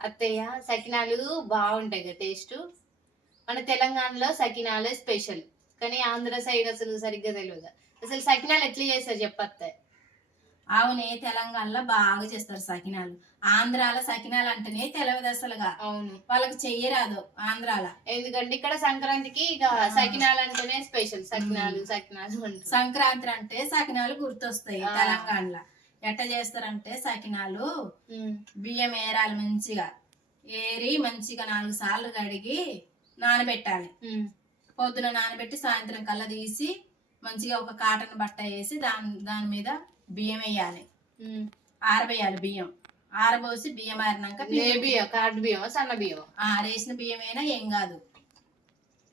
అత్తయ్య సకినాలు బాగుంటాయి కదా టేస్ట్. మన తెలంగాణలో సకినాలే స్పెషల్. కానీ ఆంధ్ర సైడ్ అసలు సరిగ్గా తెలియదు అసలు సకినాలు ఎట్లా చేస్తారు చెప్పత్తాయి అవునే తెలంగాణలో బాగా చేస్తారు సకినాలు. ఆంధ్రాల సకినాలు అంటేనే తెలియదు అసలుగా. అవును. వాళ్ళకి చెయ్యరాదు ఆంధ్రాల. ఎందుకంటే ఇక్కడ సంక్రాంతికి ఇక సకినాలు అంటేనే స్పెషల్. సకినాలు సకినాలు సంక్రాంతి అంటే సకినాలు గుర్తొస్తాయి. తెలంగాణలో. ఎట్ట చేస్తారంటే సకినాలు బియ్యం ఏరాలి మంచిగా ఏరి మంచిగా నాలుగు సార్లు కడిగి నానబెట్టాలి. పొద్దున నానబెట్టి సాయంత్రం కల్లా తీసి మంచిగా ఒక కాటన్ బట్ట వేసి దాని దాని మీద బియ్యం వేయాలి. ఆరబేయాలి బియ్యం. ఆరబోసి బియ్యం ఆరినాక బియ్యం కార్డు బియ్యం సన్న బియ్యం ఆ, రేసిన బియ్యం అయినా ఏం కాదు.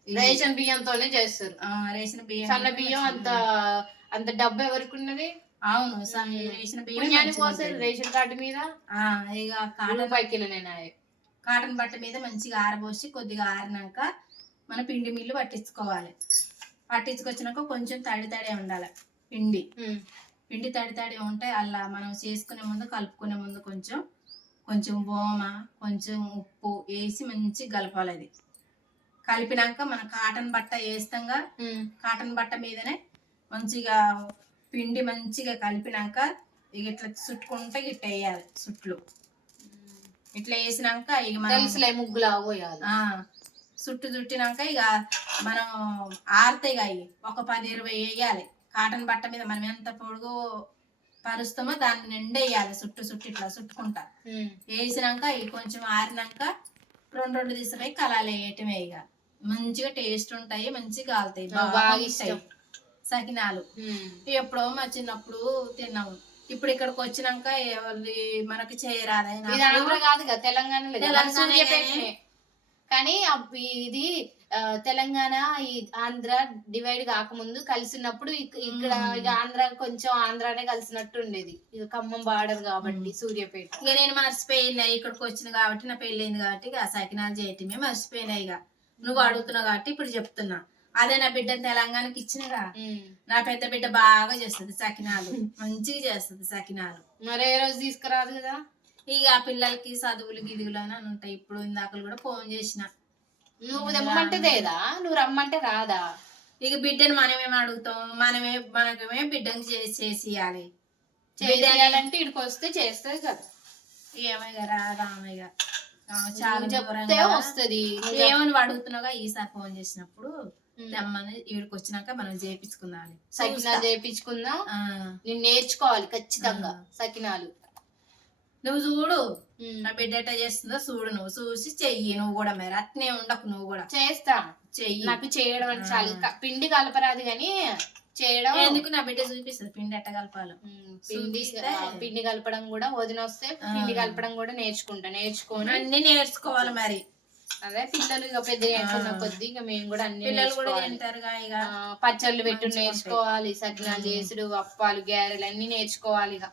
రేషన్ బియ్యంతోనే చేస్తారు. ఆ, రేసిన బియ్యం సన్న బియ్యం అంత అంత డబ్బు ఎవరికి ఉన్నది? అవును బియ్యం ఉంటుంది. రేషన్ కార్డు మీద ఇక కాటన్ రూపాయి కిలోనేనా కాటన్ బట్ట మీద మంచిగా ఆరబోసి కొద్దిగా ఆరినాక మన పిండి మిల్లు పట్టించుకోవాలి. పట్టించుకొచ్చినాక కొంచెం తడి తడి ఉండాలి పిండి. పిండి తడి తడి ఉంటే అలా మనం చేసుకునే ముందు కలుపుకునే ముందు కొంచెం కొంచెం ఓమ కొంచెం ఉప్పు వేసి మంచిగా కలపాలి అది. కలిపినాక మన కాటన్ బట్ట వేస్తాంగా ఉమ్, కాటన్ బట్ట మీదనే మంచిగా పిండి మంచిగా కలిపినాక ఇక ఇట్లా చుట్టుకుంటే ఇట్ట వేయాలి చుట్లు. ఇట్లా వేసినాక ఇక మనం ముగ్గులా పోయాలి. ఆ, చుట్టు చుట్టినాక ఇక మనం ఆరుతాయి ఇక అవి. ఒక పది ఇరవై వేయాలి. కాటన్ బట్ట మీద మనం ఎంత పొడుగు పరుస్తామో దాన్ని నిండా వేయాలి చుట్టు చుట్టు ఇట్లా చుట్టుకుంటా. వేసినాక ఇవి కొంచెం ఆరినాక రెండు రెండు తీసుకుపోయి కలాలు వేయటమే ఇక. మంచిగా టేస్ట్ ఉంటాయి మంచిగా కాలుతాయి బాగా ఇస్తాయి ఇష్టం. సకినాలు. ఎప్పుడో మా చిన్నప్పుడు తిన్నాము. ఇప్పుడు ఇక్కడికి వచ్చినాక ఎవరి మనకి చేయరాదా కాదు. తెలంగాణ. కానీ ఇది తెలంగాణ ఈ ఆంధ్ర డివైడ్ కాకముందు కలిసినప్పుడు ఇక్- ఇక్కడ. ఇక ఆంధ్ర కొంచెం ఆంధ్రానే కలిసినట్టు ఉండేది ఇక ఖమ్మం బార్డర్ కాబట్టి సూర్యాపేట. ఇక నేను మర్చిపోయినా ఇక్కడికి వచ్చిన కాబట్టి నా పెళ్ళైంది కాబట్టి ఇక సకినాలు చేయటమే మర్చిపోయినా ఇక. నువ్వు అడుగుతున్నావు కాబట్టి ఇప్పుడు చెప్తున్నా. అదే నా బిడ్డ తెలంగాణకి ఇచ్చినగా ఉమ్. నా పెద్ద బిడ్డ బాగా చేస్తుంది సకినాలు. మంచిగా చేస్తుంది సకినాలు. మరి ఏ రోజు తీసుకురాదు కదా? ఇక ఆ పిల్లలకి చదువులు గిదువులు అని ఉంటాయి. ఇప్పుడు ఇందాకలు కూడా ఫోన్ చేసిన. నువ్వు తెమ్మంటే తేదా నువ్వు రమ్మంటే రాదా? ఇక బిడ్డను మనమేం అడుగుతాం? మనమే మనకమే బిడ్డను చేసి చేసి ఇవ్వాలి చేయాలంటే ఇక్కడికి వస్తే చేస్తుంది కదా. ఏమయ్య చాలా నువ్వు చెప్తే దూరంగా. వస్తుంది. ఏమని అడుగుతున్నావుగా ఈసారి ఫోన్ చేసినప్పుడు తెమ్మని ఈవిడికి వచ్చినాక మనం చేపించుకుందాం సకినాలు చేయించుకుందాం నేను నేర్చుకోవాలి ఖచ్చితంగా. సకినాలు. నువ్వు చూడు. నా బిడ్డ ఎట్ట చేస్తుందో చూడు నువ్వు. చూసి చెయ్యి నువ్వు కూడా మరి. అట్నే ఉండకు నువ్వు కూడా. చేస్తా. చెయ్యి. నాకు చేయడం అంటే చాలు పిండి కలపరాదు కానీ చేయడం ఎందుకు నా బిడ్డ చూపిస్తుంది? పిండి ఎట్ట కలపాలో? పిండి పిండి కలపడం కూడా వదిన వస్తే. పిండి కలపడం కూడా నేర్చుకుంటా. నేర్చుకొని అన్ని నేర్చుకోవాలి మరి. అదే పిల్లలు ఇక పెద్దగా ఆ. అవుతున్న కొద్దీ ఇక మేము కూడా అన్ని పిల్లలు కూడా తింటారుగా ఇక పచ్చళ్ళు పెట్టు నేర్చుకోవాలి సకినాలు ఉమ్. చేసుడు అప్పాలు గ్యారెలు అన్ని నేర్చుకోవాలి ఇక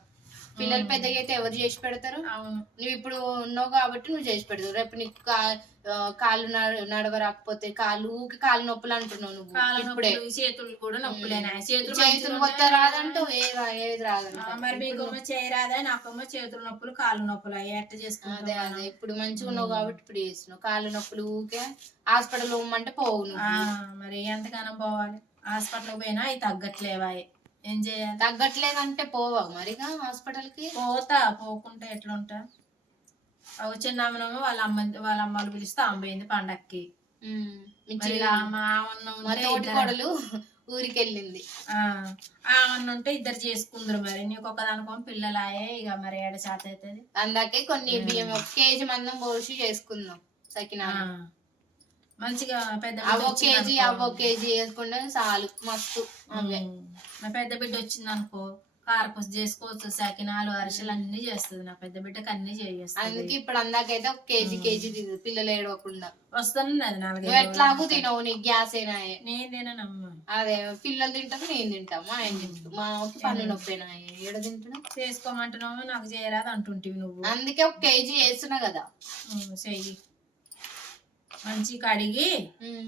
పిల్లలు ఉమ్. పెద్దగా అయితే ఎవరు చేసి పెడతారు? నువ్వు ఇప్పుడు ఉన్నావు కాబట్టి నువ్వు చేసి పెడతావు. రేపు నీకు కాళ్ళు నడ- నడవరాకపోతే కాళ్ళు ఊకి కాళ్ళు నొప్పులు అంటున్నావు నువ్వు ఇప్పుడే. చేతులు కూడా నొప్పులేనా చేతులు చేతులు కొత్త ఉన్నాయా? రాదంటూ ఏది రాదంట మరి ఇప్పుడు- మీకేమో చేయరాదా నాకేమో చేతులు నొప్పులు కాళ్ళు నొప్పులు ఎట్ట అదే చేసుకుంటా అదే. ఇప్పుడు మంచిగా ఉన్నావు. కాబట్టి ఇప్పుడు చేస్తున్నావు. కాళ్ళు నొప్పులు ఊకే హాస్పిటల్ పోమంటే పోవు నువ్వు. మరి ఎంతగానో పోవాలి. హాస్పిటల్కి పోయినా అవి తగ్గట్లేవా ఏం చేయాలి? తగ్గట్లేదంటే పోవా మరిగా హాస్పిటల్కి పోతా పోకుంటే ఎట్లుంటా? ఒక చిన్న ఆమెనేమో వాళ్ళ అమ్మ వాళ్ళ అమ్మలు పిలిస్తే ఆమె పోయింది పండక్కి. ఆమె కోడలు ఊరికి వెళ్ళింది ఆ, ఆమెన్న ఉంటే ఇద్దరు చేసుకుందరు మరి. నీకు ఒకదానికో పిల్లలాయే ఇక మరి ఏడ చేత అవుతుంది అందాకే కొన్ని. బియ్యం ఒక కేజీ మందం పోసి చేసుకుందాం సకినాలు. మంచిగా పెద్ద బిడ్డ అవో వచ్చింది కేజీ కేజీ వేసుకుంటే చాలు మస్తు. నా పెద్ద బిడ్డ వచ్చింది అనుకో కారపూస చేసుకోవచ్చు సకినాలు అరిసెలు అన్ని చేస్తుంది నా పెద్ద బిడ్డకి అన్ని అందుకే చేస్తుంది ఇప్పుడు అందాకైతే ఒక కేజీ. కేజీ తిను పిల్లలు ఏడవకుండా. వస్తానన్నది నువ్వు ఎట్లాగూ. తినవు నీకు గ్యాస్ అయినా. నేను తిననమ్మా. అదే పిల్లలు తింటారు నేను తింటాం మా ఆయన తింటాడు. మా పన్ను నొప్పినా ఏడ తింటున్నా చేసుకోమంటున్నావు నాకు చేయరాదు అంటుంటివి నువ్వు. అందుకే ఒక కేజీ వేస్తున్నా కదా. చెయ్యి. మంచి కడిగి.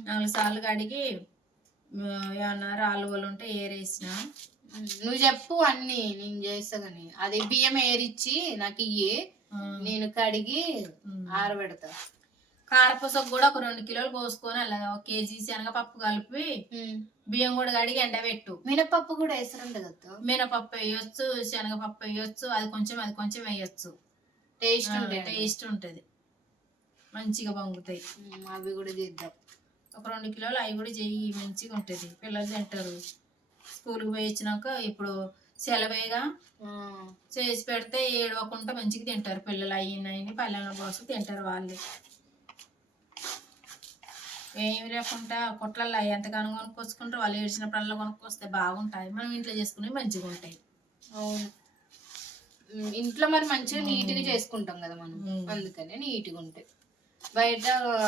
నాలుగు సార్లు కడిగి ఏమన్నా రాళ్ళు వాళ్ళు ఉంటే ఏరేసిన. నువ్వు చెప్పు అన్ని నేను చేస్తా కానీ. అది బియ్యం ఏరిచ్చి నాకు ఇయ్యి నేను కడిగి. ఆరబెడతా. కారపూసకు కూడా ఒక రెండు కిలోలు పోసుకొని అలా ఒక కేజీ శనగపప్పు కలిపి బియ్యం కూడా కడిగి ఎండబెట్టు మినపప్పు కూడా వేస్తారంట కదా. మినపప్పు వేయొచ్చు శనగపప్పు వేయొచ్చు అది కొంచెం అది కొంచెం వేయొచ్చు. టేస్ట్ టేస్ట్ ఉంటది. మంచిగా పొంగుతాయి. అవి కూడా చేద్దాం. ఒక రెండు కిలోలు అవి కూడా చెయ్యి మంచిగా ఉంటుంది. పిల్లలు తింటారు. స్కూల్కి పోయి వచ్చినాక ఇప్పుడు సెలవేగా చేసి పెడితే ఏడవకుండా మంచిగా తింటారు. పిల్లలు అయిన అయిన పల్లెల కోసం తింటారు వాళ్ళు. ఏమి లేకుండా కొట్లల్లో ఎంతగానో కొనుక్కొచ్చుకుంటారు. వాళ్ళు ఏడ్చినప్పుడల్లా కొనుక్కొస్తే బాగుంటాయి. మనం ఇంట్లో చేసుకునే మంచిగా ఉంటాయి. అవును. ఇంట్లో మరి మంచిగా నీట్గా చేసుకుంటాం కదా మనం. అందుకనే నీట్గా ఉంటాయి బయట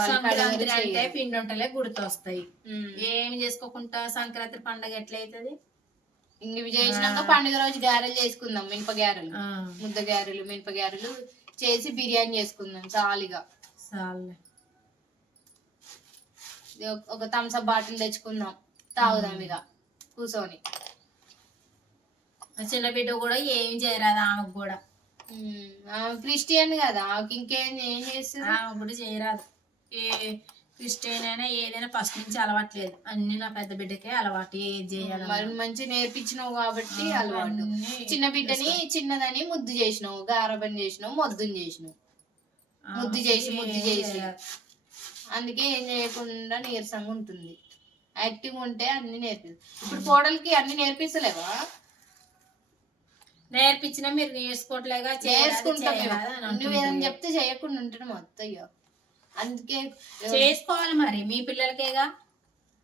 సంక్రాంతి అంటే. పిండి వంటలే గుర్తు వస్తాయి ఉమ్. ఏమి చేసుకోకుండా సంక్రాంతి పండగ ఎట్లయితుంది? ఇంక ఇవి చేసినాక పండుగ రోజు గారెలు చేసుకుందాం మినప గారెలు. ముద్ద గారెలు మినప గారెలు చేసి బిర్యానీ చేసుకుందాం చాలుగా. ఒక- థమ్స్అప్ బాటిల్ తెచ్చుకుందాం తాగుదాం ఇక కూర్చొని చిన్న బిడ్డ కూడా ఏం చేయరాదు ఆమెకు కూడా. క్రిస్టియన్ కదా ఇంకేం ఏం చేస్తుంది? చేయరాదు. ఏ క్రిస్టియన్ అయినా ఏదైనా ఫస్ట్ నుంచి అలవాట్లేదు. అన్ని నా పెద్ద బిడ్డకే అలవాటు ఏది చేయాలన్నా. మరి మంచి నేర్పించినావు కాబట్టి అలవాటు. చిన్న బిడ్డని చిన్నదని ముద్దు చేసినావు గారబం చేసినావు మొద్దుని చేసినావు. ముద్దు చేసి, ముద్దు చేసి. అందుకే ఏం చేయకుండా నీరసంగా ఉంటుంది. యాక్టివ్ ఉంటే అన్ని నేర్పి ఇప్పుడు కోడలికి అన్ని నేర్పిస్తలేవా? నేర్పించినా మీరు నేర్చుకోవట్లేగా అని నువ్వు ఏదైనా. చెప్తే చేయకుండా ఉంటున్నాం అత్తయ్య అందుకే చేసుకోవాలి మరి. మీ పిల్లలకేగా?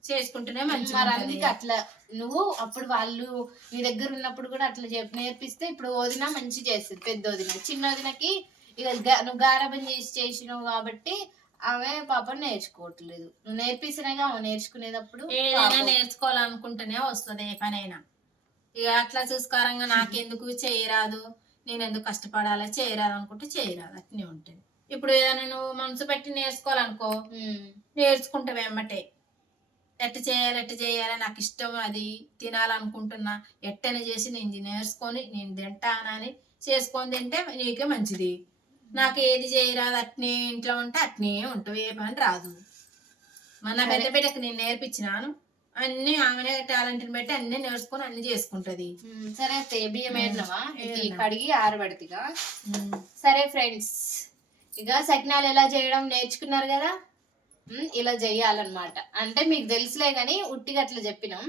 చేసుకుంటూనే మంచిగా మరి. అందుకే అట్లా. నువ్వు అప్పుడు వాళ్ళు నీ దగ్గర ఉన్నప్పుడు కూడా అట్లా చెప్పి నేర్పిస్తే ఇప్పుడు వదిన మంచి చేస్తుంది. పెద్ద వదిన. చిన్న వదినకి ఇక నువ్వు గారబం చేసి చేసినావు కాబట్టి ఆమె పాపం నేర్చుకోవట్లేదు. నువ్వు నేర్పిస్తేనేగా ఆమె నేర్చుకునేటప్పుడు ఏదైనా. నేర్చుకోవాలనుకుంటేనే వస్తుంది ఏ పనైనా. ఇక అట్లా చూసుకోరంగా నాకెందుకు? చేయరాదు. నేను ఎందుకు కష్టపడాలి? చేయరాదు అనుకుంటే చేయరాదు. అట్నే ఉంటుంది. ఇప్పుడు ఏదైనా నువ్వు మనసు పెట్టి నేర్చుకోవాలనుకో. నేర్చుకుంటావు వెమ్మటే ఎట్ట చేయాలి? ఎట్ట చేయాలి? నాకు ఇష్టం అది తినాలనుకుంటున్నా. ఎట్టని చేసి నేను నేర్చుకొని నేను తింటానని చేసుకొని తింటే నీకే మంచిది. నాకు ఏది చేయరాదు? అట్నే ఇంట్లో ఉంటే అట్నే ఉంటావు. ఏ పని రాదు. మన పెద్ద బిడ్డకి నేను నేర్పించినాను. అన్ని ఆమెనే టాలెంట్ని బట్టి అన్ని నేర్చుకొని అన్ని చేసుకుంటది. సరే అత్తయ్య బియ్యం వేడినా. కడిగి ఆరబెడతగా. సరే ఫ్రెండ్స్ ఇక సకినాలు ఎలా చేయడం నేర్చుకున్నారు కదా? ఇలా చేయాలన్నమాట. అంటే మీకు తెలుసులే కానీ ఉట్టిగా అట్లా చెప్పినాం.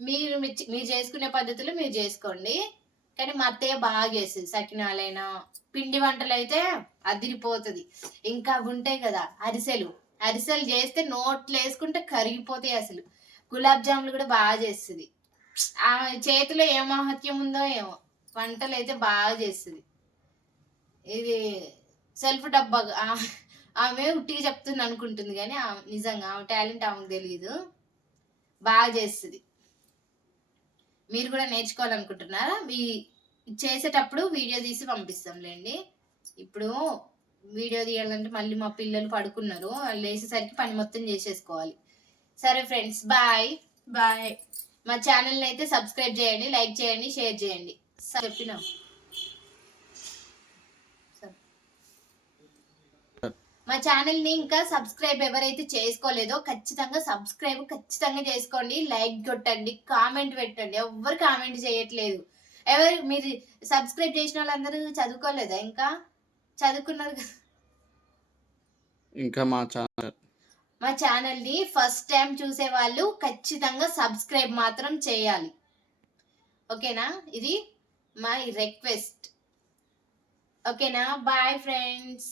మీరు మీరు చేసుకునే పద్ధతులు మీరు చేసుకోండి. కానీ మా అత్తయ్య బాగా చేస్తుంది సకినాలైనా. పిండి వంటలు అయితే అదిరిపోతుంది. ఇంకా ఉంటాయి కదా అరిసెలు. అరిసెలు చేస్తే నోట్లు వేసుకుంటే కరిగిపోతాయి అసలు. గులాబ్ జాములు కూడా బాగా చేస్తుంది. ఆ చేతిలో ఏ మహత్యం ఉందో ఏమో. వంటలు అయితే బాగా చేస్తుంది. ఇది సెల్ఫ్ డబ్బా ఆమె ఉట్టిగా చెప్తుంది అనుకుంటుంది కానీ నిజంగా ఆమె టాలెంట్ ఆమెకు తెలియదు బాగా చేస్తుంది. మీరు కూడా నేర్చుకోవాలనుకుంటున్నారా? మీ చేసేటప్పుడు వీడియో తీసి పంపిస్తాంలేండి ఇప్పుడు వీడియో తీయాలంటే మళ్ళీ మా పిల్లలు పడుకున్నారు. వాళ్ళు వేసేసరికి పని మొత్తం చేసేసుకోవాలి. సరే ఫ్రెండ్స్ బాయ్. బాయ్. మా ఛానల్ని అయితే సబ్స్క్రైబ్ చేయండి లైక్ చేయండి షేర్ చేయండి. చెప్పినా. సరే. మా ఛానల్ని ఇంకా సబ్స్క్రైబ్ ఎవరైతే చేసుకోలేదో ఖచ్చితంగా సబ్స్క్రైబ్ ఖచ్చితంగా చేసుకోండి లైక్ కొట్టండి కామెంట్ పెట్టండి. ఎవ్వరు కామెంట్ చేయట్లేదు. ఎవరు మీరు సబ్స్క్రైబ్ చేసిన వాళ్ళందరూ చదువుకోలేదా ఇంకా? చదువుకున్నారు ఇంకా మా ఛానల్ మా ఛానల్ని ఫస్ట్ టైం చూసే వాళ్ళు ఖచ్చితంగా సబ్స్క్రైబ్ మాత్రం చేయాలి. ఓకేనా? ఇది మై రిక్వెస్ట్ ఓకేనా? Bye friends